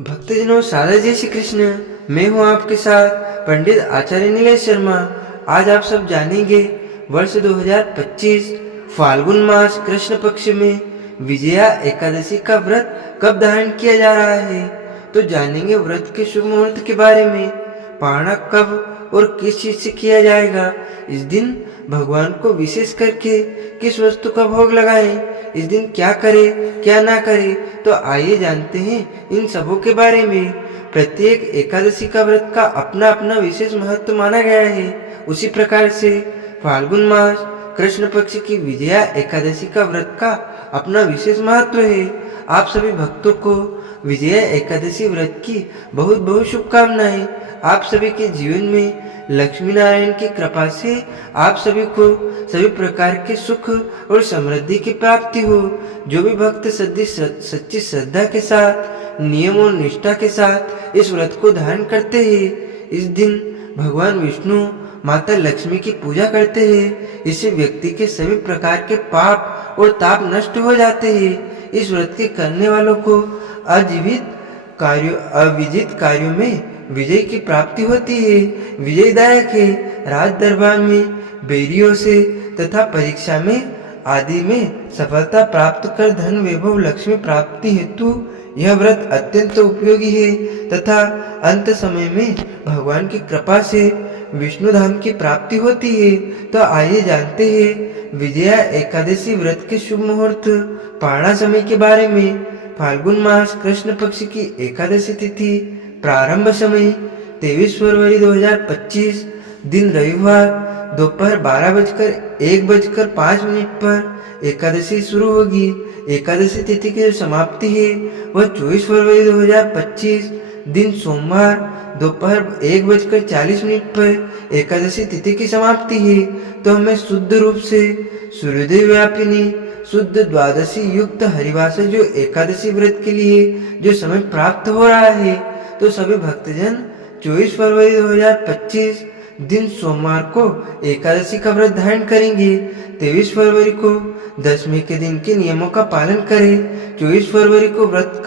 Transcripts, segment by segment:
भक्तजनों, सादर जय श्री कृष्ण। मैं हूं आपके साथ पंडित आचार्य नीलेश शर्मा। आज आप सब जानेंगे वर्ष 2025 फाल्गुन मास कृष्ण पक्ष में विजया एकादशी का व्रत कब धारण किया जा रहा है। तो जानेंगे व्रत के शुभ मुहूर्त के बारे में, पारणा कब और किस चीज से किया जाएगा, इस दिन भगवान को विशेष करके किस वस्तु का भोग लगाएं, इस दिन क्या करे क्या ना करे। तो आइए जानते हैं इन सबों के बारे में। प्रत्येक एकादशी का व्रत का अपना अपना विशेष महत्व माना गया है। उसी प्रकार से फाल्गुन मास कृष्ण पक्ष की विजया एकादशी का व्रत का अपना विशेष महत्व है। आप सभी भक्तों को विजया एकादशी व्रत की बहुत बहुत शुभकामनाएं। आप सभी के जीवन में लक्ष्मी नारायण की कृपा से आप सभी को सभी प्रकार के सुख और समृद्धि की प्राप्ति हो। जो भी भक्त सच्ची श्रद्धा के साथ, नियम और निष्ठा के साथ इस व्रत को धारण करते हैं, इस दिन भगवान विष्णु माता लक्ष्मी की पूजा करते हैं। इससे व्यक्ति के सभी प्रकार के पाप और ताप नष्ट हो जाते हैं। इस व्रत के करने वालों को अविजित कार्यों में विजय की प्राप्ति होती है। विजयदायक है। राज दरबार में बैरियों से तथा परीक्षा में आदि में सफलता प्राप्त कर धन वैभव लक्ष्मी प्राप्ति हेतु यह व्रत अत्यंत उपयोगी है तथा अंत समय में भगवान की कृपा से विष्णु धाम की प्राप्ति होती है। तो आइए जानते हैं विजया एकादशी व्रत के शुभ मुहूर्त पारणा समय के बारे में। फाल्गुन मास कृष्ण पक्ष की एकादशी तिथि प्रारंभ समय 23 फरवरी 2025 दिन रविवार दोपहर 12:01:05 पर एकादशी शुरू होगी। एकादशी तिथि की जो समाप्ति है वह 24 फरवरी 2025 दिन सोमवार दोपहर 1:40 पर एकादशी तिथि की समाप्ति है। तो हमें शुद्ध रूप से सूर्योदय व्यापिनी शुद्ध द्वादशी युक्त हरिवासर जो एकादशी व्रत के लिए जो समय प्राप्त हो रहा है, तो सभी भक्तजन 24 फरवरी 2025 दिन सोमवार को एकादशी का व्रत धारण करेंगे। 23 फरवरी को दशमी के दिन के नियमों का पालन करें। 24 फरवरी को व्रत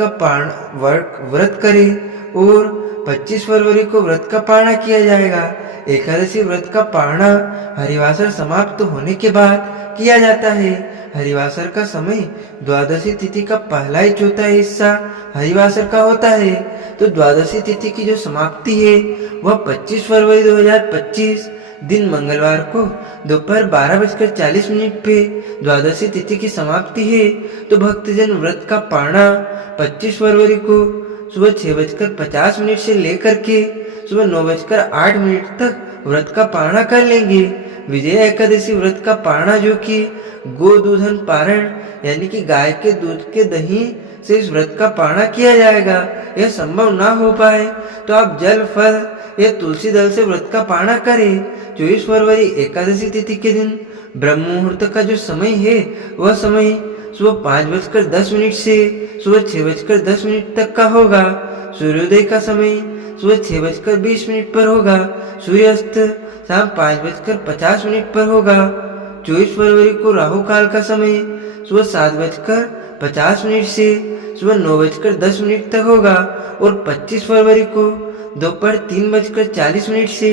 करें और 25 फरवरी को व्रत का पारणा किया जाएगा। एकादशी व्रत का पारणा हरिवासर समाप्त होने के बाद किया जाता है। हरिवासर का समय द्वादशी तिथि का पहला ही चौथा हिस्सा हरिवासर का होता है। तो द्वादशी तिथि की जो समाप्ति है वह 25 फरवरी 2025 दिन मंगलवार को दोपहर 12:40 पे द्वादशी तिथि की समाप्ति है। तो भक्तजन व्रत का पारणा 25 फरवरी को सुबह 6:50 से लेकर के सुबह 9:08 तक व्रत का पारणा कर लेंगे। विजया एकादशी व्रत का पारणा जो कि गोदूधन पारण यानी कि गाय के दूध के दही से इस व्रत का पारणा किया जाएगा। यह संभव ना हो पाए तो आप जल फल या तुलसी दल से व्रत का पारणा करें। 24 फरवरी एकादशी तिथि के दिन ब्रह्म मुहूर्त का जो समय है वह समय सुबह 5:10 से सुबह 6:10 तक का होगा। सूर्योदय का समय सुबह 6:20 पर होगा। सूर्यास्त शाम 5:50 पर होगा। 24 फरवरी को राहु काल का समय सुबह 7:50 से सुबह 9:10 तक होगा और 25 फरवरी को दोपहर 3:40 से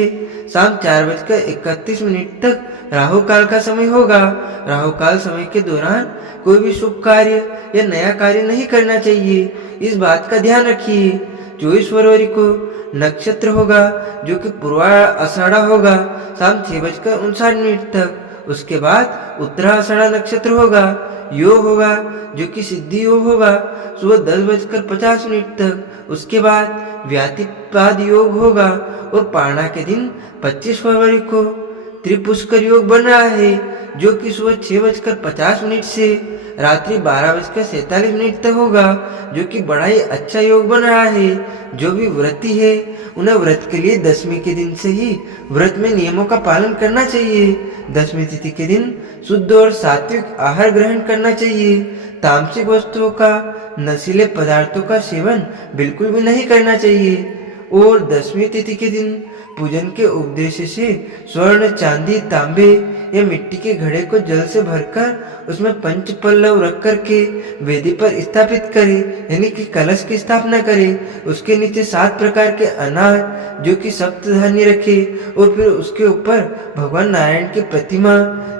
शाम 4:31 तक राहु काल का समय होगा। राहु काल समय के दौरान कोई भी शुभ कार्य या नया कार्य नहीं करना चाहिए, इस बात का ध्यान रखिए। 24 फरवरी को नक्षत्र होगा जो कि पूर्वा आषाढ़ा होगा शाम 6:59 तक। उसके बाद उत्तरा आषाढ़ा नक्षत्र होगा। योग होगा जो कि सिद्धि योग होगा सुबह 10:50 तक। उसके बाद व्यातिपाद योग होगा और पारणा के दिन 25 फरवरी को त्रिपुष्कर योग बन रहा है जो कि सुबह 6:50 से रात्रि 12:47 तक होगा, जो कि बड़ा ही अच्छा योग बन रहा है। जो भी व्रती है उन्हें व्रत के लिए दशमी के दिन से ही व्रत में नियमों का पालन करना चाहिए। दशमी तिथि के दिन शुद्ध और सात्विक आहार ग्रहण करना चाहिए। तामसिक वस्तुओं का, नशीले पदार्थों का सेवन बिल्कुल भी नहीं करना चाहिए। और दशमी तिथि के दिन पूजन के उद्देश्य से स्वर्ण, चांदी, तांबे या मिट्टी के घड़े को जल से भरकर उसमें पंच पल्लव रख करके वेदी पर स्थापित करे, यानी कि कलश की स्थापना करे। उसके नीचे 7 प्रकार के अनाज जो कि सप्त धान्य रखे और फिर उसके ऊपर भगवान नारायण की प्रतिमा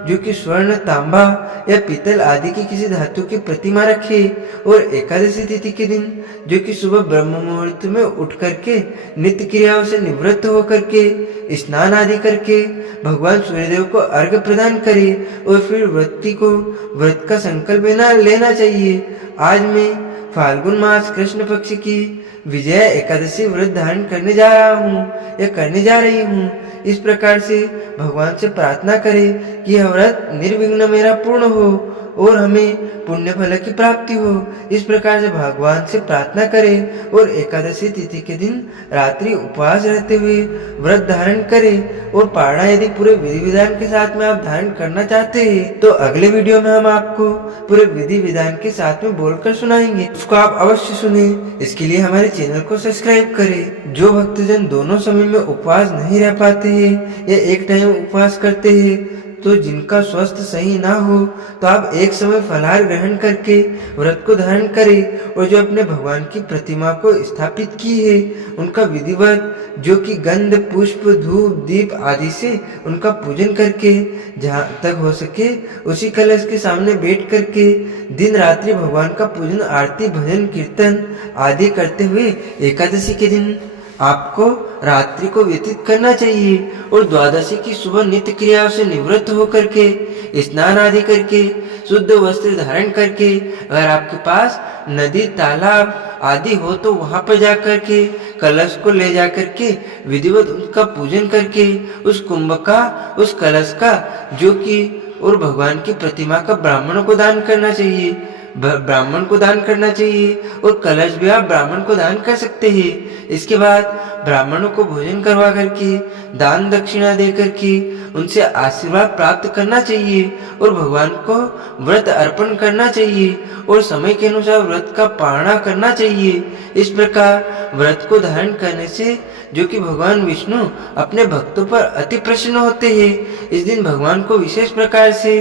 जो कि स्वर्ण, तांबा या पीतल आदि की किसी धातु की प्रतिमा रखे। और एकादशी तिथि के दिन जो कि सुबह ब्रह्म मुहूर्त में उठ करके नित्य क्रियाओं से निवृत्त होकर के स्नान आदि करके भगवान सूर्यदेव को अर्घ्य प्रदान करे और फिर व्रती को व्रत का संकल्प लेना चाहिए। आज मैं फाल्गुन मास कृष्ण पक्ष की विजया एकादशी व्रत धारण करने जा रहा हूँ या करने जा रही हूँ। इस प्रकार से भगवान से प्रार्थना करें कि यह व्रत निर्विघ्न मेरा पूर्ण हो और हमें पुण्य फल की प्राप्ति हो। इस प्रकार से भगवान से प्रार्थना करें और एकादशी तिथि के दिन रात्रि उपवास रहते हुए व्रत धारण करें। और पारणा यदि पूरे विधि विधान के साथ में आप धारण करना चाहते हैं तो अगले वीडियो में हम आपको पूरे विधि विधान के साथ में बोलकर सुनाएंगे, उसको आप अवश्य सुने। इसके लिए हमारे चैनल को सब्सक्राइब करें। जो भक्तजन दोनों समय में उपवास नहीं रह पाते हैं या एक टाइम उपवास करते हैं तो जिनका स्वास्थ्य सही ना हो तो आप एक समय फलाहार ग्रहण करके व्रत को धारण करें। और जो अपने भगवान की प्रतिमा को स्थापित की है उनका विधिवत जो कि गंध, पुष्प, धूप, दीप आदि से उनका पूजन करके जहाँ तक हो सके उसी कलश के सामने बैठ करके दिन रात्रि भगवान का पूजन, आरती, भजन, कीर्तन आदि करते हुए एकादशी के दिन आपको रात्रि को व्यतीत करना चाहिए। और द्वादशी की सुबह नित्य क्रियाओं से निवृत्त होकर के स्नान आदि करके शुद्ध वस्त्र धारण करके अगर आपके पास नदी, तालाब आदि हो तो वहां पर जाकर के कलश को ले जाकर के विधिवत उसका पूजन करके उस कुंभ का, उस कलश का जो कि और भगवान की प्रतिमा का ब्राह्मणों को दान करना चाहिए, ब्राह्मण को दान करना चाहिए। और कलश भी आप ब्राह्मण को दान कर सकते हैं। इसके बाद ब्राह्मणों को भोजन करवा करके दान दक्षिणा दे करके उनसे आशीर्वाद प्राप्त करना चाहिए और भगवान को व्रत अर्पण करना चाहिए और समय के अनुसार व्रत का पारणा करना चाहिए। इस प्रकार व्रत को धारण करने से जो कि भगवान विष्णु अपने भक्तों पर अति प्रसन्न होते हैं। इस दिन भगवान को विशेष प्रकार से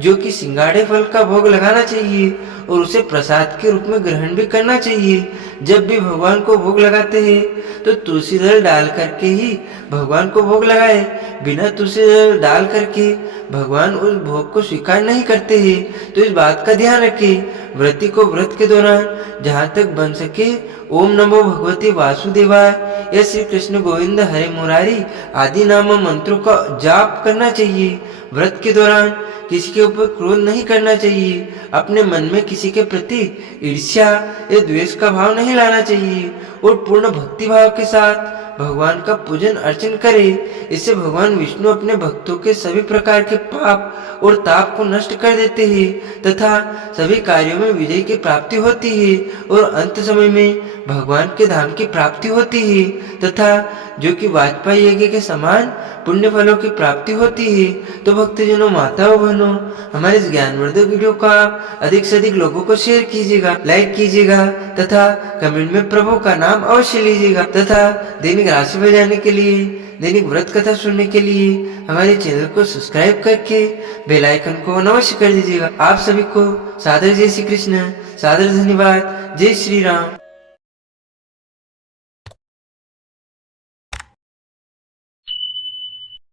जो कि सिंगाड़े फल का भोग लगाना चाहिए और उसे प्रसाद के रूप में ग्रहण भी करना चाहिए। जब भी भगवान को भोग लगाते हैं तो तुलसी दल डाल करके ही भगवान को भोग लगाए। बिना तुलसी दल डाल करके भगवान उस भोग को स्वीकार नहीं करते हैं। तो इस बात का ध्यान रखें। व्रती को व्रत के दौरान जहाँ तक बन सके ओम नमो भगवते वासुदेवाय या श्री कृष्ण गोविंद हरे मुरारी आदि नाम मंत्रों का जाप करना चाहिए। व्रत के दौरान किसी के ऊपर क्रोध नहीं करना चाहिए। अपने मन में किसी के प्रति ईर्ष्या या द्वेष का भाव नहीं लाना चाहिए और पूर्ण भक्ति भाव के साथ भगवान का पूजन अर्चन करे। इससे भगवान विष्णु अपने भक्तों के सभी प्रकार के पाप और ताप को नष्ट कर देते हैं तथा सभी कार्यों में विजय की प्राप्ति होती है और अंत समय में भगवान के धाम की प्राप्ति होती है तथा जो कि वाजपेयी यज्ञ के समान पुण्य फलों की प्राप्ति होती है। तो भक्तजनों, माताओं, बहनों, हमारे इस ज्ञानवर्धक वीडियो को आप अधिक से अधिक लोगों को शेयर कीजिएगा, लाइक कीजिएगा तथा कमेंट में प्रभु का नाम अवश्य लीजिएगा तथा दैनिक राशि बजाने के लिए, दैनिक व्रत कथा सुनने के लिए हमारे चैनल को सब्सक्राइब करके बेल आइकन को अवश्य कर दीजिएगा। आप सभी को सादर जय श्री कृष्ण, सादर धन्यवाद। जय श्री राम।